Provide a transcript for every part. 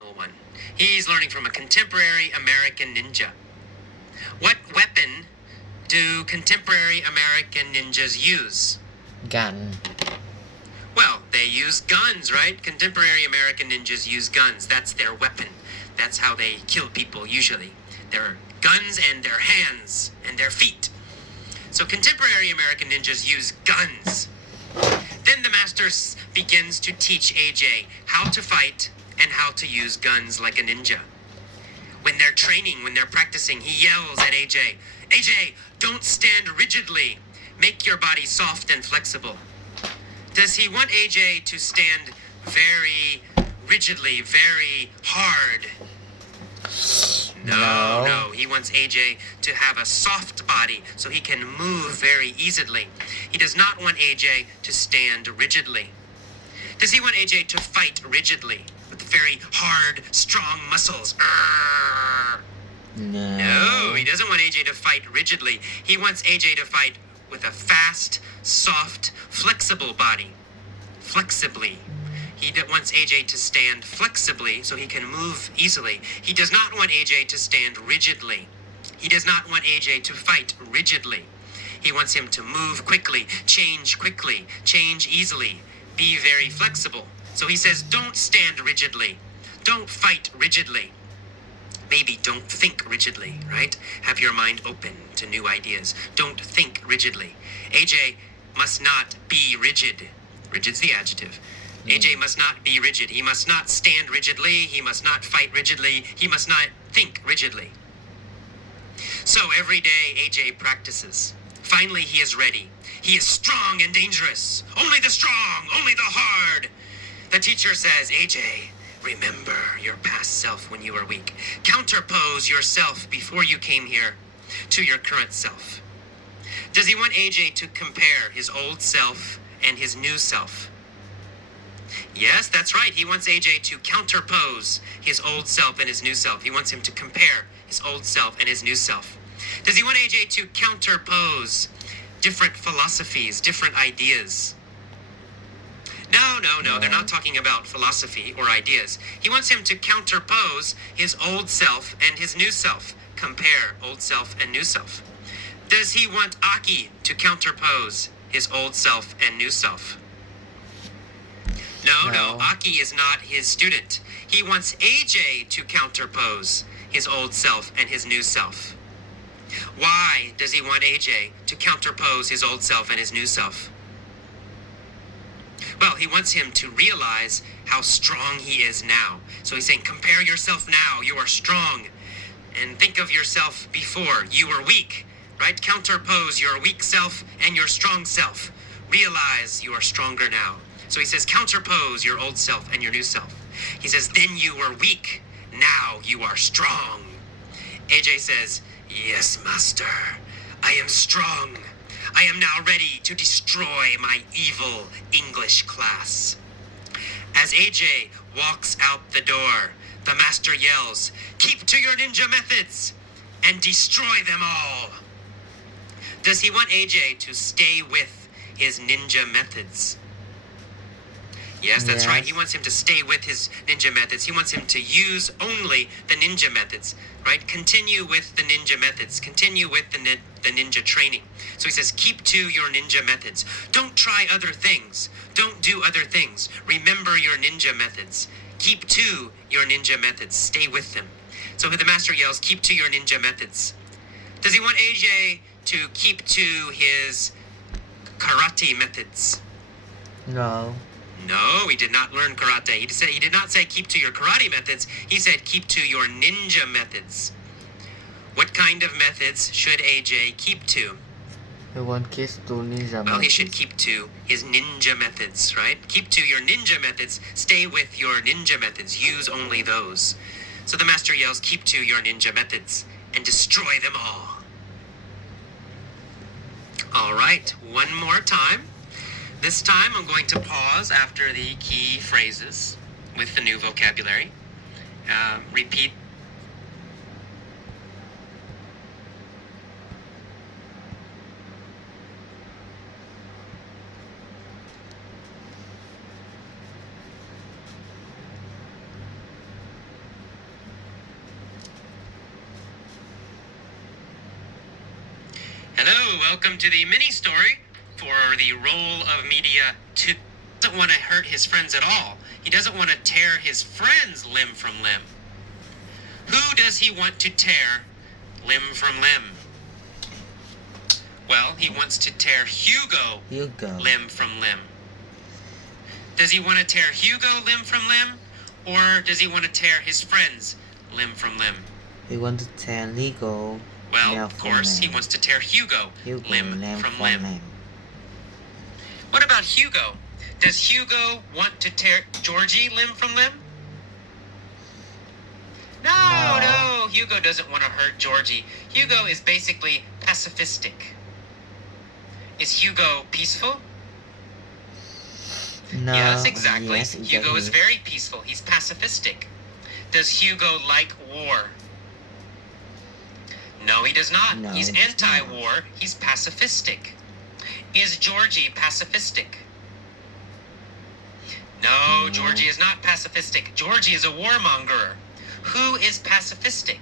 one. He's learning from a contemporary American ninja. What weapon do contemporary American ninjas use? Gun. Well, they use guns, right? Contemporary American ninjas use guns. That's their weapon. That's how they kill people usually. Their guns and their hands and their feet. So contemporary American ninjas use guns. Then the master begins to teach AJ how to fight and how to use guns like a ninja. When they're training, when they're practicing, he yells at AJ, AJ, don't stand rigidly. Make your body soft and flexible. Does he want AJ to stand very rigidly, very hard? No. He wants AJ to have a soft body so he can move very easily. He does not want AJ to stand rigidly. Does he want AJ to fight rigidly with very hard, strong muscles? No, he doesn't want AJ to fight rigidly. He wants AJ to fight with a fast, soft, flexible body. Flexibly. He wants AJ to stand flexibly so he can move easily. He does not want AJ to stand rigidly. He does not want AJ to fight rigidly. He wants him to move quickly, change easily, be very flexible. So he says, don't stand rigidly. Don't fight rigidly. Maybe don't think rigidly, right? Have your mind open to new ideas. Don't think rigidly. AJ must not be rigid. Rigid's the adjective. AJ must not be rigid. He must not stand rigidly. He must not fight rigidly. He must not think rigidly. So every day AJ practices. Finally he is ready. He is strong and dangerous. Only the strong, only the hard. The teacher says, AJ, remember your past self when you were weak. Counterpose yourself before you came here to your current self. Does he want AJ to compare his old self and his new self? Yes, that's right. He wants AJ to counterpose his old self and his new self. He wants him to compare his old self and his new self. Does he want AJ to counterpose different philosophies, different ideas? No. They're not talking about philosophy or ideas. He wants him to counterpose his old self and his new self. Compare old self and new self. Does he want Aki to counterpose his old self and new self? No. Aki is not his student. He wants AJ to counterpose his old self and his new self. Why does he want AJ to counterpose his old self and his new self? Well, he wants him to realize how strong he is now. So he's saying, compare yourself now. You are strong. And think of yourself before. You were weak, right? Counterpose your weak self and your strong self. Realize you are stronger now. So he says, counterpose your old self and your new self. He says, then you were weak. Now you are strong. AJ says, yes, master. I am strong. I am now ready to destroy my evil English class. As AJ walks out the door, the master yells, keep to your ninja methods and destroy them all. Does he want AJ to stay with his ninja methods? Yes, that's right. He wants him to stay with his ninja methods. He wants him to use only the ninja methods, right? Continue with the ninja methods. Continue with the ninja training. So he says, keep to your ninja methods. Don't try other things. Don't do other things. Remember your ninja methods. Keep to your ninja methods. Stay with them. So the master yells, keep to your ninja methods. Does he want AJ to keep to his karate methods? No. No, he did not learn karate. He did not say keep to your karate methods. He said keep to your ninja methods. What kind of methods should AJ keep to? He wants kids to ninja Well, he should keep to his ninja methods, right? Keep to your ninja methods. Stay with your ninja methods. Use only those. So the master yells, keep to your ninja methods and destroy them all. All right, one more time. This time I'm going to pause after the key phrases with the new vocabulary. Repeat. welcome to the mini story for the role of media to doesn't want to hurt his friends at all. He doesn't want to tear his friends limb from limb. Who does he want to tear limb from limb? Well, he wants to tear Hugo limb from limb. Does he want to tear Hugo limb from limb? Or does he want to tear his friends limb from limb? He wants to tear Lego. Well, of course, he wants to tear Hugo limb from limb. What about Hugo? Does Hugo want to tear Georgie limb from limb? No, Hugo doesn't want to hurt Georgie. Hugo is basically pacifistic. Is Hugo peaceful? No. Yes, exactly. Yes, Hugo is very peaceful. He's pacifistic. Does Hugo like war? No, he does not. No, He's he does anti-war. He's pacifistic. Is Georgie pacifistic? No, Georgie is not pacifistic. Georgie is a warmonger. Who is pacifistic?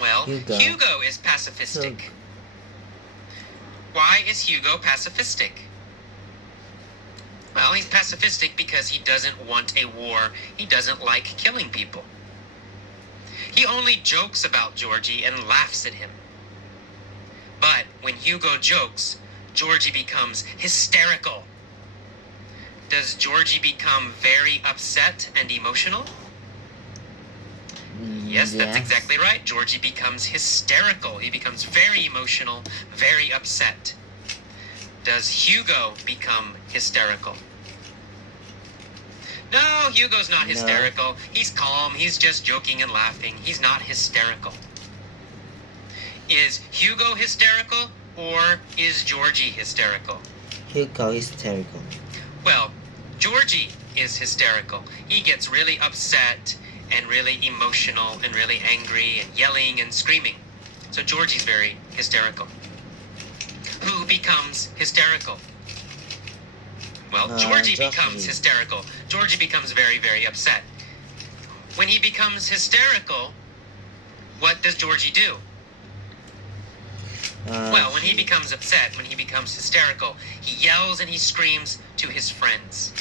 Well, Hugo is pacifistic. Why is Hugo pacifistic? Well, he's pacifistic because he doesn't want a war. He doesn't like killing people. He only jokes about Georgie and laughs at him. But when Hugo jokes, Georgie becomes hysterical. Does Georgie become very upset and emotional? Yes, that's exactly right. Georgie becomes hysterical. He becomes very emotional, very upset. Does Hugo become hysterical? No, Hugo's not hysterical. No. He's calm. He's just joking and laughing. He's not hysterical. Is Hugo hysterical or is Georgie hysterical? Hugo is hysterical. Well, Georgie is hysterical. He gets really upset and really emotional and really angry and yelling and screaming. So Georgie's very hysterical. Who becomes hysterical? Well, Georgie becomes hysterical. Georgie becomes very, very upset. When he becomes hysterical, what does Georgie do? Well, when he becomes upset, when he becomes hysterical, he yells and he screams to his friends.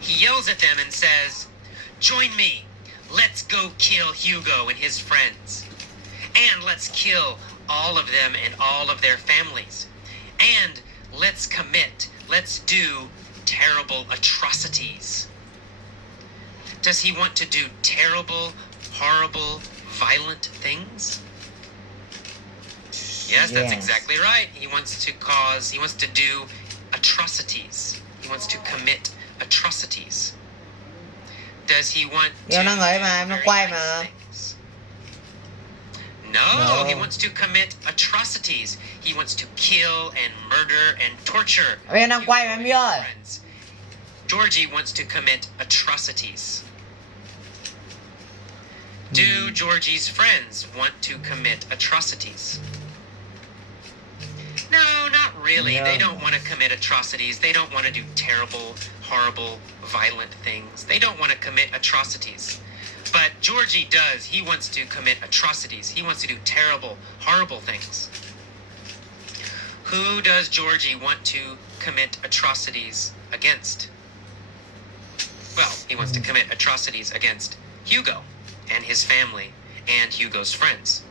He yells at them and says, "Join me. Let's go kill Hugo and his friends. And let's kill all of them and all of their families. And let's do terrible atrocities." Does he want to do terrible, horrible, violent things? Yes, that's exactly right. He wants to do atrocities. He wants to commit atrocities. Does he want to do very nice things? No, he wants to commit atrocities. He wants to kill and murder and torture friends. Georgie wants to commit atrocities. Do Georgie's friends want to commit atrocities? No, not really. No. They don't want to commit atrocities. They don't want to do terrible, horrible, violent things. They don't want to commit atrocities. But Georgie does. He wants to commit atrocities. He wants to do terrible, horrible things. Who does Georgie want to commit atrocities against? Well, he wants to commit atrocities against Hugo and his family and Hugo's friends.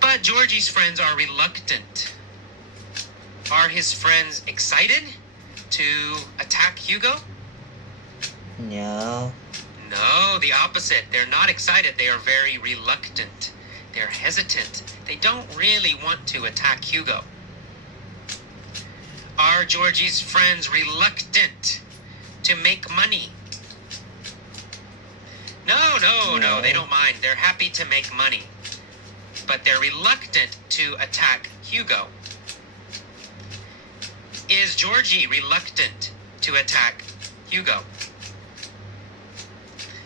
But Georgie's friends are reluctant. Are his friends excited to attack Hugo? No. No, the opposite. They're not excited. They are very reluctant. They're hesitant. They don't really want to attack Hugo. Are Georgie's friends reluctant to make money? No, they don't mind. They're happy to make money. But they're reluctant to attack Hugo. Is Georgie reluctant to attack Hugo?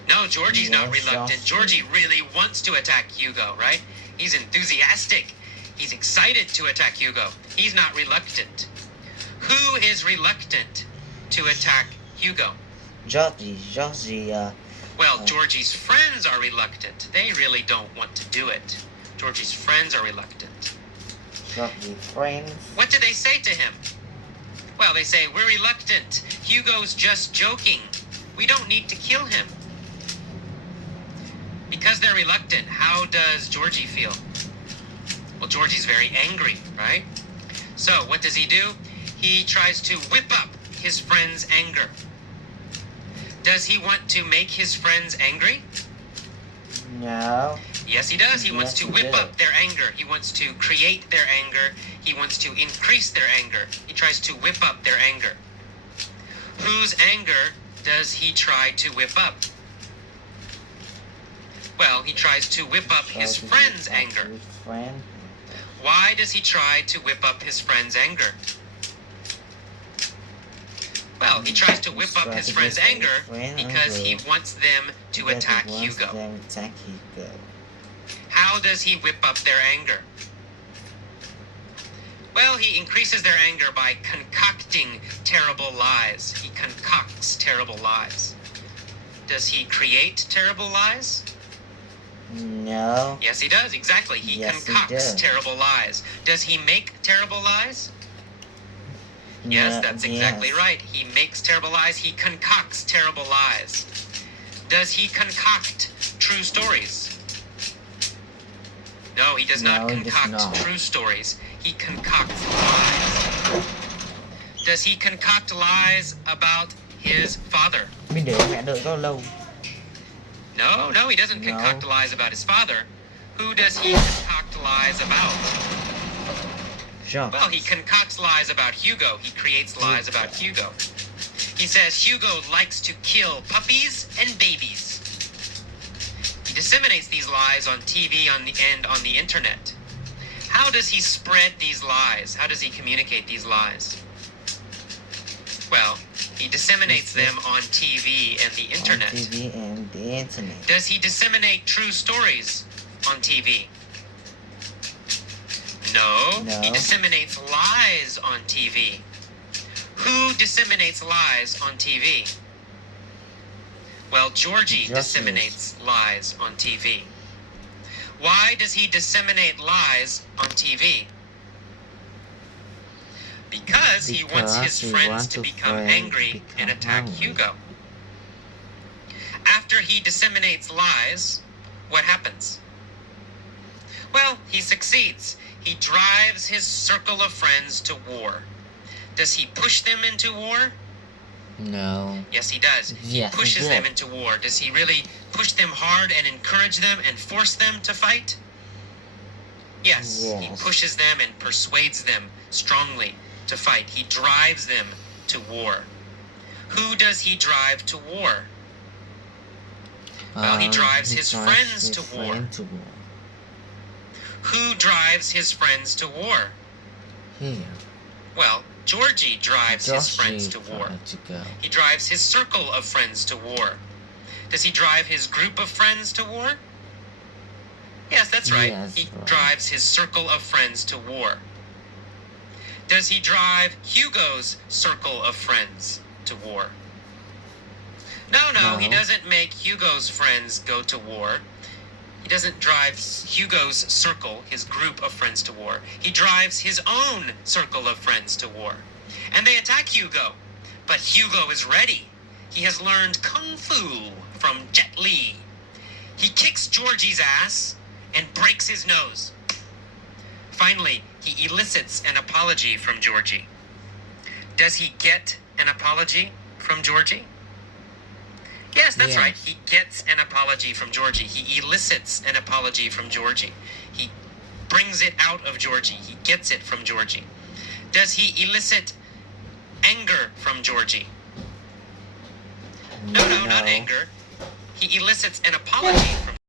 No, Georgie's not reluctant. Georgie really wants to attack Hugo, right? He's enthusiastic. He's excited to attack Hugo. He's not reluctant. Who is reluctant to attack Hugo? Georgie, Well, Georgie's friends are reluctant. They really don't want to do it. Georgie's friends are reluctant. Georgie's friends. What do they say to him? Well, they say, we're reluctant. Hugo's just joking. We don't need to kill him. Because they're reluctant, how does Georgie feel? Well, Georgie's very angry, right? So, what does he do? He tries to whip up his friend's anger. Does he want to make his friends angry? No. Yes, he does. He wants Yes, to he whip does. up their anger. He wants to create their anger. He wants to increase their anger. He tries to whip up their anger. Whose anger does he try to whip up? Well, he tries to whip up his friend's anger. His friend. Why does he try to whip up his friend's anger? Well, he tries to whip up his friend's anger because he wants them to attack Hugo. How does he whip up their anger? Well, he increases their anger by concocting terrible lies. He concocts terrible lies. Does he create terrible lies? No. Yes, he does. Exactly. He Yes, he concocts does. terrible lies. Does he make terrible lies? Yes, that's exactly right. He makes terrible lies. He concocts terrible lies. Does he concoct true stories? No, he does not No, he does concoct not. true stories. He concocts lies. Does he concoct lies about his father? Mình để mẹ đợi có lâu. No, he doesn't No. concoct lies about his father. Who does he concoct lies about? George. Well, he concocts lies about Hugo. He creates lies about Hugo. He says Hugo likes to kill puppies and babies. He disseminates these lies on TV and on the internet. How does he spread these lies? How does he communicate these lies? Well, he disseminates them on TV and the internet. On TV and the internet. Does he disseminate true stories on TV? No, No. he disseminates lies on TV. Who disseminates lies on TV? Well, Georgie disseminates lies on TV. Why does he disseminate lies on TV? Because he wants his friends to become angry and attack Hugo. After he disseminates lies, what happens? Well, he succeeds. He drives his circle of friends to war. Does he push them into war? No. Yes, he does. Yes, he he pushes did. them into war. Does he really push them hard and encourage them and force them to fight? Yes, he Yes. pushes them and persuades them strongly to fight. He drives them to war. Who does he drive to war? Well, he drives his friends to war. Who drives his friends to war? Here. Well, Georgie drives his friends to war. tried to go. He drives his circle of friends to war. Does he drive his group of friends to war? Yes, that's right. Yes, He right. drives his circle of friends to war. Does he drive Hugo's circle of friends to war? No, he No. doesn't make Hugo's friends go to war. He doesn't drive Hugo's circle, his group of friends to war. He drives his own circle of friends to war. And they attack Hugo. But Hugo is ready. He has learned Kung Fu from Jet Li. He kicks Georgie's ass and breaks his nose. Finally, he elicits an apology from Georgie. Does he get an apology from Georgie? Yes, that's Yes. right. He gets an apology from Georgie. He elicits an apology from Georgie. He brings it out of Georgie. He gets it from Georgie. Does he elicit anger from Georgie? No, not anger. He elicits an apology